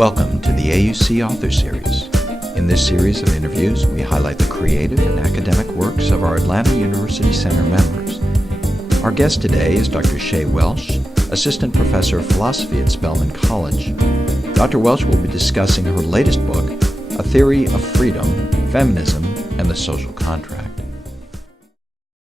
Welcome to the AUC Authors Series. In this series of interviews, we highlight the creative and academic works of our Atlanta University Center members. Our guest today is Dr. Shay Welch, Assistant Professor of Philosophy at Spelman College. Dr. Welch will be discussing her latest book, A Theory of Freedom, Feminism, and the Social Contract.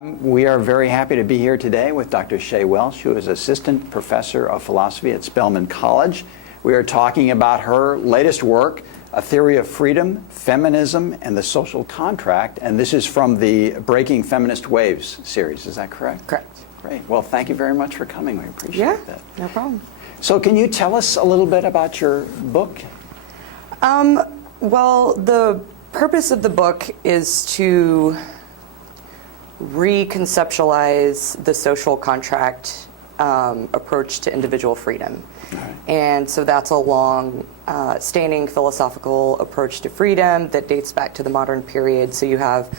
We are very happy to be here today with Dr. Shay Welch, who is Assistant Professor of Philosophy at Spelman College. We are talking about her latest work, A Theory of Freedom, Feminism, and the Social Contract, and this is from the Breaking Feminist Waves series. Is that correct? Correct. Great. Well, thank you very much for coming. We appreciate that. No problem. So can you tell us a little bit about your book? Well, the purpose of the book is to reconceptualize the social contract approach to individual freedom. Right. And so that's a long-standing philosophical approach to freedom that dates back to the modern period. So you have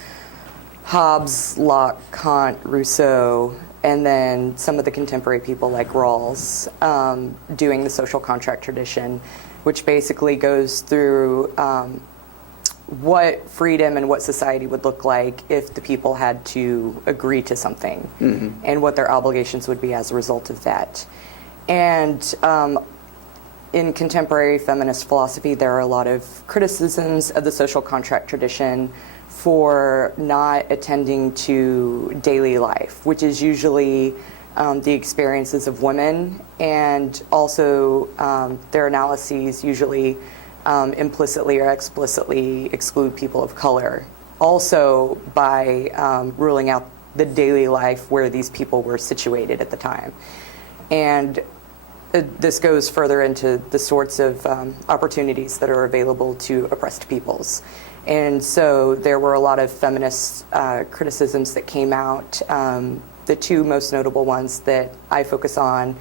Hobbes, Locke, Kant, Rousseau, and then some of the contemporary people like Rawls doing the social contract tradition, which basically goes through what freedom and what society would look like if the people had to agree to something, and what their obligations would be as a result of that. And in contemporary feminist philosophy, there are a lot of criticisms of the social contract tradition for not attending to daily life, which is usually the experiences of women, and also their analyses usually implicitly or explicitly exclude people of color, also by ruling out the daily life where these people were situated at the time. And this goes further into the sorts of opportunities that are available to oppressed peoples. And so there were a lot of feminist criticisms that came out. The two most notable ones that I focus on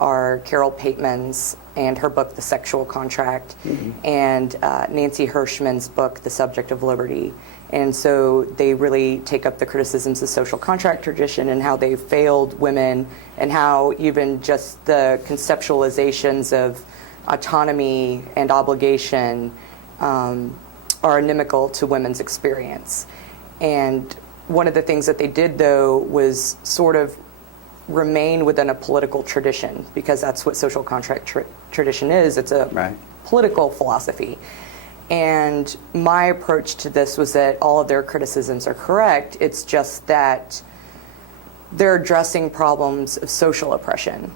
are Carol Pateman's and her book, The Sexual Contract, and Nancy Hirschman's book, The Subject of Liberty. And so they really take up the criticisms of social contract tradition and how they failed women, and how even just the conceptualizations of autonomy and obligation are inimical to women's experience. And one of the things that they did, though, was sort of remain within a political tradition, because that's what social contract tradition is. It's a political philosophy. And my approach to this was that all of their criticisms are correct. It's just that they're addressing problems of social oppression,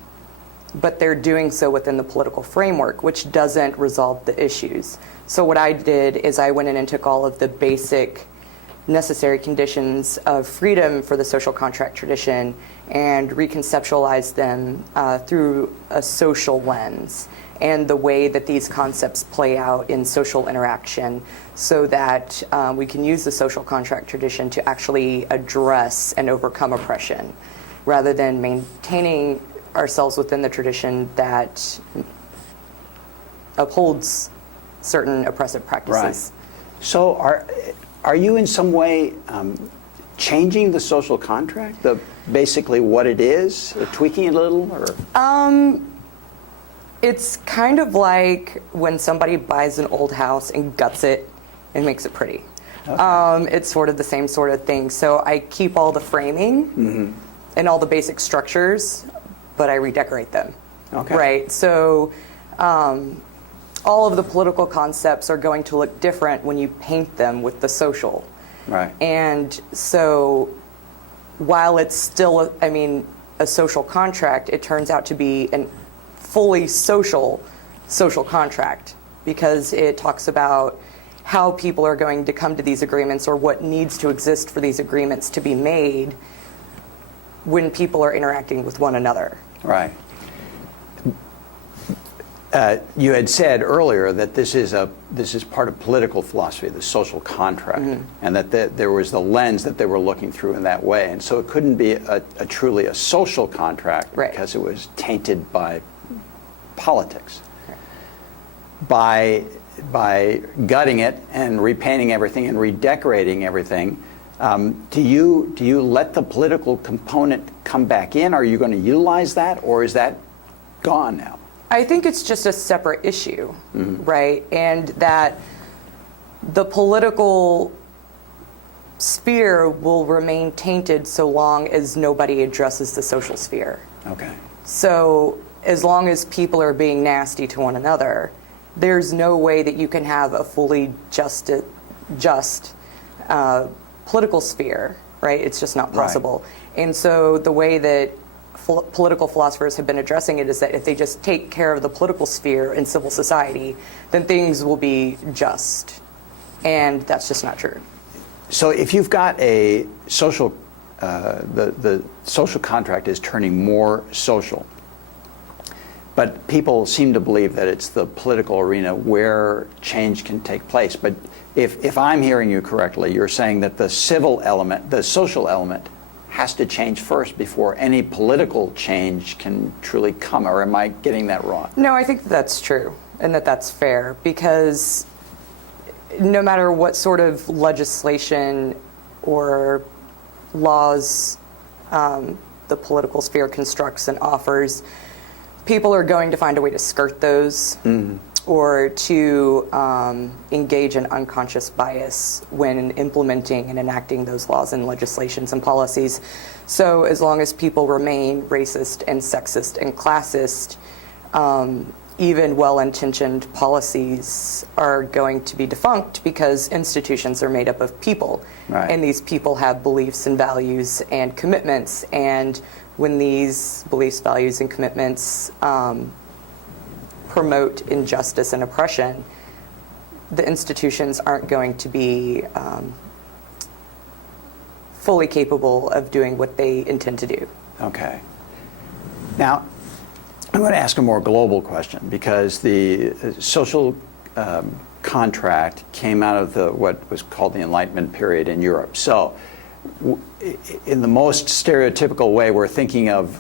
but they're doing so within the political framework, which doesn't resolve the issues. So what I did is I went in and took all of the basic necessary conditions of freedom for the social contract tradition and reconceptualized them through a social lens, and the way that these concepts play out in social interaction, so that we can use the social contract tradition to actually address and overcome oppression, rather than maintaining ourselves within the tradition that upholds certain oppressive practices. Right. So are you in some way changing the social contract, basically what it is, tweaking it a little, or? It's kind of like when somebody buys an old house and guts it and makes it pretty. Okay. It's sort of the same sort of thing. So I keep all the framing and all the basic structures, but I redecorate them. Okay. Right? So all of the political concepts are going to look different when you paint them with the social. Right. And so while it's still, a social contract, it turns out to be an fully social contract, because it talks about how people are going to come to these agreements, or what needs to exist for these agreements to be made when people are interacting with one another. Right. You had said earlier that this is part of political philosophy, the social contract, and that there was the lens that they were looking through in that way, and so it couldn't be truly a social contract, because it was tainted by politics. By gutting it and repainting everything and redecorating everything, do you let the political component come back in? Are you going to utilize that, or is that gone now? I think it's just a separate issue, right? And that the political sphere will remain tainted so long as nobody addresses the social sphere. Okay. So as long as people are being nasty to one another, there's no way that you can have a fully just political sphere, right? It's just not possible. Right. And so the way that political philosophers have been addressing it is that if they just take care of the political sphere in civil society, then things will be just. And that's just not true. So if you've got a social, the social contract is turning more social, but people seem to believe that it's the political arena where change can take place. But if I'm hearing you correctly, you're saying that the civil element, the social element, has to change first before any political change can truly come, or am I getting that wrong? No, I think that's true, and that's fair, because no matter what sort of legislation or laws the political sphere constructs and offers, people are going to find a way to skirt those or to engage in unconscious bias when implementing and enacting those laws and legislations and policies. So as long as people remain racist and sexist and classist, even well-intentioned policies are going to be defunct because institutions are made up of people. Right. And these people have beliefs and values and commitments. And when these beliefs, values, and commitments promote injustice and oppression, the institutions aren't going to be fully capable of doing what they intend to do. Okay. Now, I'm going to ask a more global question, because the social contract came out of what was called the Enlightenment period in Europe. So in the most stereotypical way, we're thinking of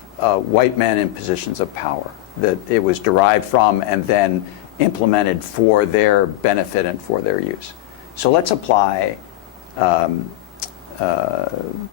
white men in positions of power, that it was derived from and then implemented for their benefit and for their use. So let's apply